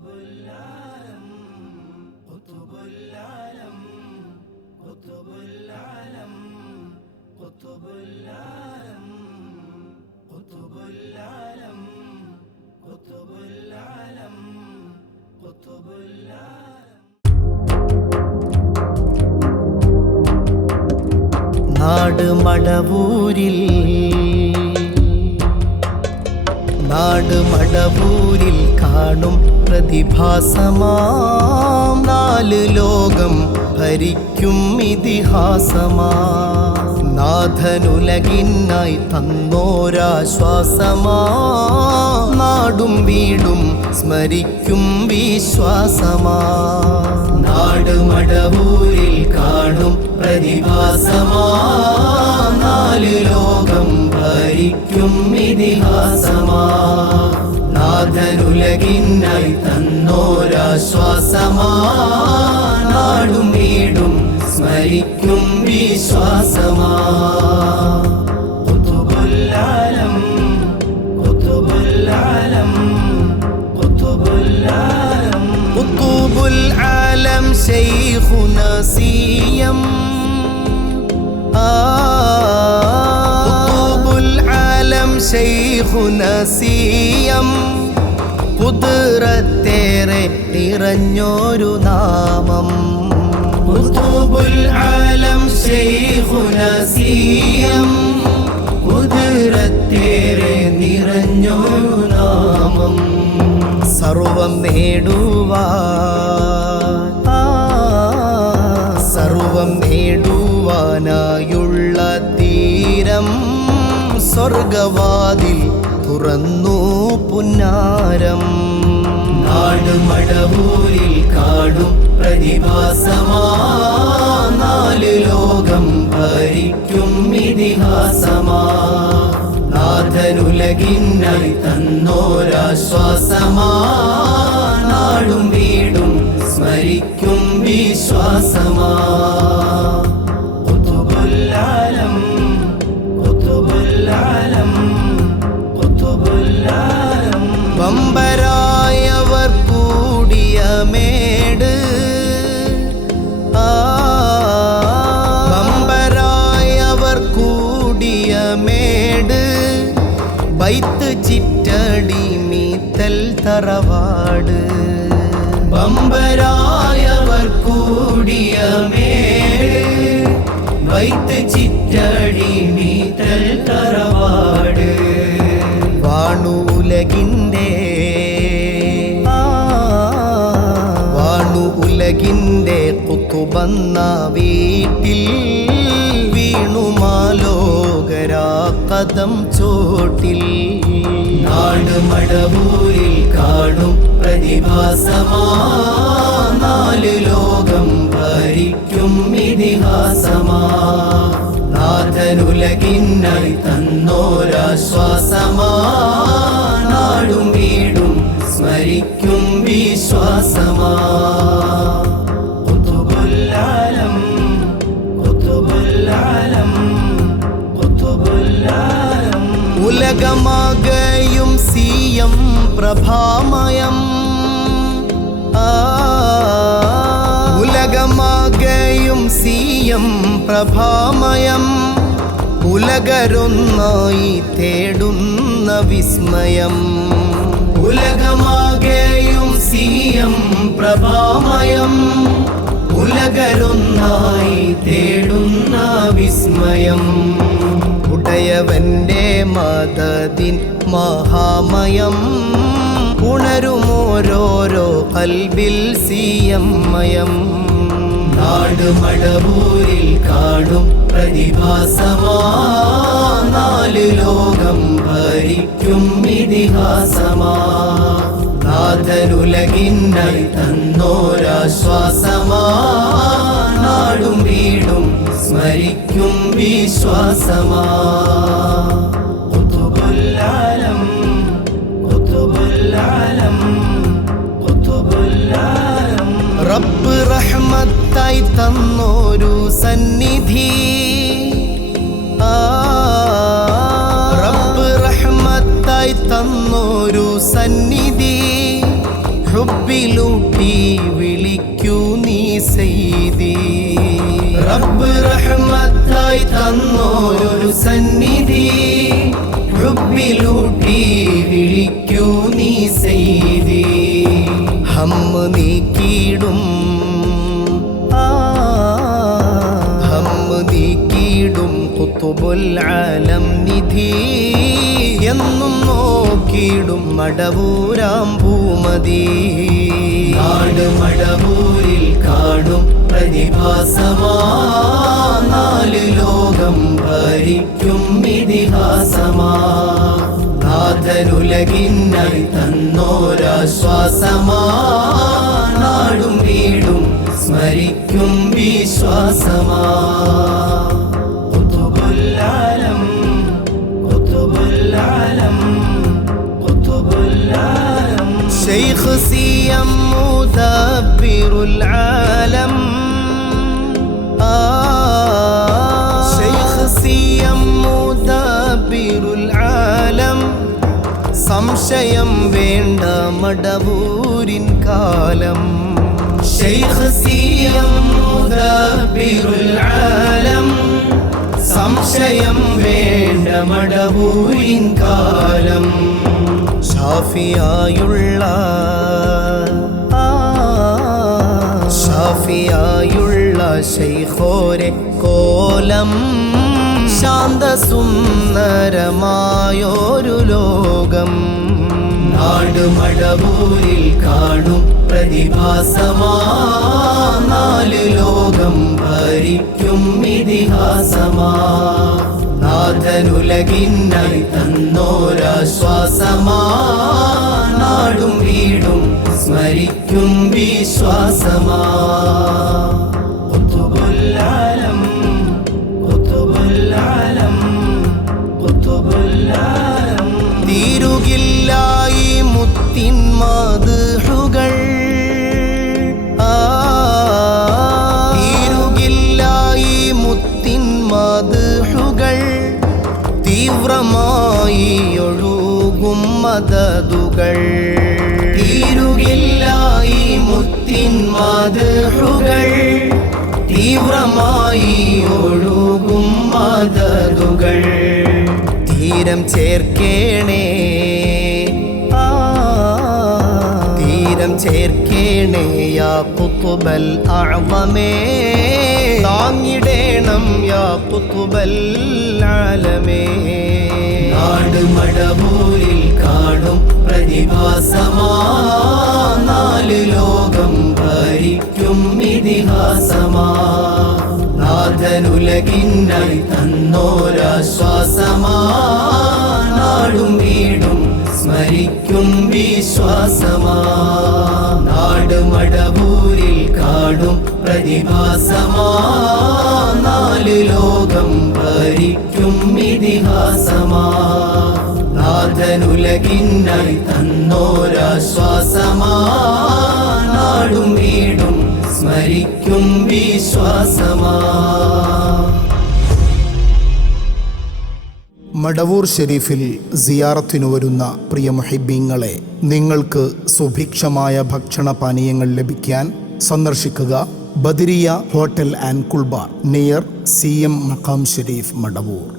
കുത്തുബുല്ലാലം കുത്തുബുല്ലാലം കുത്തുബുല്ലാലം കുത്തുബുല്ലാലം കുത്തുബുല്ലാലം കുത്തുബുല്ലാലം കുത്തുബുല്ലാലം. നാട് മടവൂരിൽ നാട് മടവൂരിൽ കാണും പ്രതിഭാസമാം. നാല് ലോകം ഭരിക്കും ഇതിഹാസമാ. നാഥനുലകിനായി തന്നോരാശ്വാസമാ. നാടും വീടും സ്മരിക്കും വിശ്വാസമാ. നാട് മടവൂരിൽ കാണും പ്രതിഭാസമാ. നാല് ലോകം ഭരിക്കും ഇതിഹാസമാ. നാഥനുലകിന്നായി തന്നോരാശ്വാസമാ. നാടും വീടും സ്മരിക്കും വിശ്വാസമാ. ഖുതുബുല്ലാലം ഖുതുബുല്ലാലം ഖുതുബുല്ലാലം ഖുതുബുൽ ആലം ശൈഖുനാ സിയം. കുതിരത്തേറെ നിറഞ്ഞൊരു നാമം. ഖുതുബുൽ ആലം ശൈഖുനാ സിയം. കുതിരത്തേറെ നിറഞ്ഞൊരു നാമം. സർവം നേടുവാൻ. ആ, സർവം നേടുവാനായുള്ള തീരം. സ്വർഗവാതിൽ തുറന്നു പുന്നാരം. നാടുമടവൂരിൽ കാടും പ്രതിഭാസമാ നാല് ലോകം ഭരിക്കും ഇതിഹാസമാ. നാഥനുലകിന്നായി തന്നോരാശ്വാസമാ. നാടും വീടും സ്മരിക്കും വിശ്വാസമാ. വമ്പരായവർ കൂടിയ മേട്. അമ്പരായവർ കൂടിയ മേട്. ബൈത്ത് ചിറ്റടി മീത്തൽ തറവാട്. ബമ്പരായവർ കൂടിയ മേട്. വൈത്ത് ചിറ്റടി മീത്തൽ തറവാട്. വാണുലകിന്റെ ഉലകിന്റെ കുത്തുബന്ന വീട്ടിൽ വീണുമാലോകരാ കഥം ചോട്ടിൽ. നാട് മടവൂരിൽ കാണും പ്രതിഭാസമാ. നാല് ലോകം ഭരിക്കും ഇതിഹാസമാ. നാഥനുലകിന്നായി തന്നോരാശ്വാസമാ. നാടും വീടും സ്മരിക്കും വിശ്വാസമാ. ഉലകമാകയും സിയം പ്രഭാമയം. ഉലകമാകയും സിയം പ്രഭാമയം. ഉലകരൊന്നായി തേടുന്ന വിസ്മയം. ഉലകമാകെയും സിയം പ്രഭാമയം. ഉലകരൊന്നായി തേടുന്ന വിസ്മയം. ഉടയവന്റെ മതതിൻ മഹാമയം. ഉണരുമോരോരോ കൽബിൽ സിയമ്മയം. നാട് മടവൂരിൽ കാണും പ്രതിഭാസമാ. നാല് ലോകം ഭരിക്കും ഇതിഹാസമാ. നാഥനുലകിനായി തന്നോരാശ്വാസമാ. നാടും വീടും സ്മരിക്കും വിശ്വാസമാ. ഖുതുബുല്ലാലം ഖുതുബുല്ലാലം ഖുതുബുല്ലാലം റബ്ബ് റഹ്മത്തായി തന്നോരു സന്നിധി. റബ്ബ് റഹ്മത്തായി തന്നോരു സന്നിധി. ഹുബ് ഹുബിലൂട്ടി വിളിക്കൂ നീ സെയ്തി റബ്ബ് റഹ്മത്തായി തന്നോരൊരു സന്നിധി. റുബിലൂട്ടി വിളിക്കൂ നീ സെയ്തി ഹമ്മ നീക്കിയിടും. ഹമ്മ നീക്കിയിടും കുത്തുബുൽ ആലം നിധി. എന്നും നോക്കിയിടും മടവൂരാം ഭൂമതി. നാട് മടവൂരിൽ കാടും പ്രതിഭാസമാ. ലോകം ഭരിക്കും ഇതിഹാസമാ. നാഥനുലകിന്നായി തന്നോരാശ്വാസമാ. നാടും വീടും സ്മരിക്കും വിശ്വാസമാ. കുത്തുബുല്ലാലം കുത്തുബുല്ലാലം കുത്തുബുല്ലാലം ശൈഖ് സിയം മുദബ്ബിറുൽ ആലം. ആ സംശയം വേണ്ട മടവൂരിൻ കാലം. സംശയം വേണ്ട മടവൂരിൻ കാലം. ഷാഫിയായുള്ള ഷാഫിയായുള്ള ശൈഖോരെ കോലം. ശാന്തസുന്ദരമായൊരു ലോകം. നാടുമടവൂരിൽ കാണും പ്രതിഭാസമാ നാല് ലോകം ഭരിക്കും ഇതിഹാസമാ. നാഥനുലകിന്നായി തന്നോരാശ്വാസമാ. നാടും വീടും സ്മരിക്കും വിശ്വാസമാ. മദതുകൾ തീരുകില്ലായി മുത്തിൻ മാതുകൾ. തീവ്രമായി ഒഴുകും മദതുകൾ തീരം ചേർക്കേണേ. തീരം ചേർക്കേണേ യാ കുത്തുബൽ യാ കുത്തുബൽ ആലമേ. നാട് കാടും പ്രതിഭാസമാ നാല് ലോകം ഭരിക്കും ഇതിഹാസമാ. നാഥനുലകിന്നായി തന്നോരാശ്വാസമാ. നാടും വീടും സ്മരിക്കും വിശ്വാസമാ. നാട് മടവൂരിൽ കാടും പ്രതിഭാസമാ നാല് ലോകം ഭരിക്കും ഇതിഹാസമാ. നാഥനുലകിന്നായി തന്നോരാശ്വാസമാ. നാടും വീടും സ്മരിക്കും വിശ്വാസമാ. മടവൂർ ഷെരീഫിൽ സിയാറത്തിനു വരുന്ന പ്രിയ മുഹിബീങ്ങളെ നിങ്ങൾക്ക് സുഭിക്ഷമായ ഭക്ഷണ പാനീയങ്ങൾ ലഭിക്കാൻ സന്ദർശിക്കുക. Badriya hotel and cool bar near C M Maqam Shareef Madavoor.